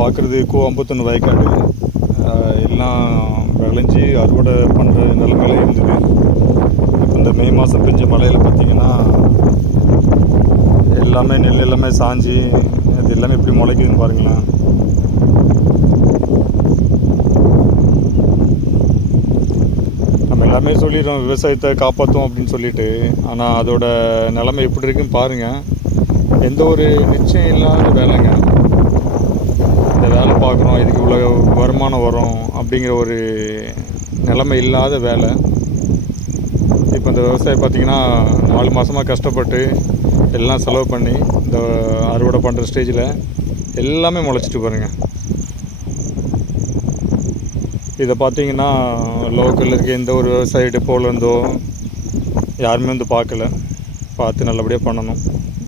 பார்க்குறதுக்கு 51 வயக்காடு எல்லாம் விளைஞ்சி அறுவடை பண்ணுற நிலைமையில இருந்தது. இப்போ இந்த மே மாதம் பெஞ்ச மழையில் பார்த்திங்கன்னா எல்லாமே நெல் எல்லாமே சாஞ்சி அது எல்லாமே எப்படி முளைக்குதுன்னு பாருங்களேன். நம்ம எல்லாமே சொல்லிடுறோம் விவசாயத்தை காப்பாற்றும் அப்படின்னு சொல்லிட்டு, ஆனால் அதோட நிலைமை எப்படி இருக்குன்னு பாருங்கள். எந்த ஒரு நிச்சயம் இல்லாத வேலைங்க. இந்த வேலை பார்க்குறோம், இதுக்கு இவ்வளோ வருமானம் வரும் அப்படிங்கிற ஒரு நிலைமை இல்லாத வேலை. இப்போ இந்த விவசாயம் பார்த்திங்கன்னா 4 மாதமாக கஷ்டப்பட்டு எல்லாம் செலவு பண்ணி இந்த அறுவடை பண்ணுற ஸ்டேஜில் எல்லாமே முளைச்சிட்டு பாருங்கள். இதை பார்த்திங்கன்னா லோக்கலில் இருக்க எந்த ஒரு விவசாய டெப்போலேருந்தோ யாருமே வந்து பார்க்கல. பார்த்து நல்லபடியாக பண்ணணும்.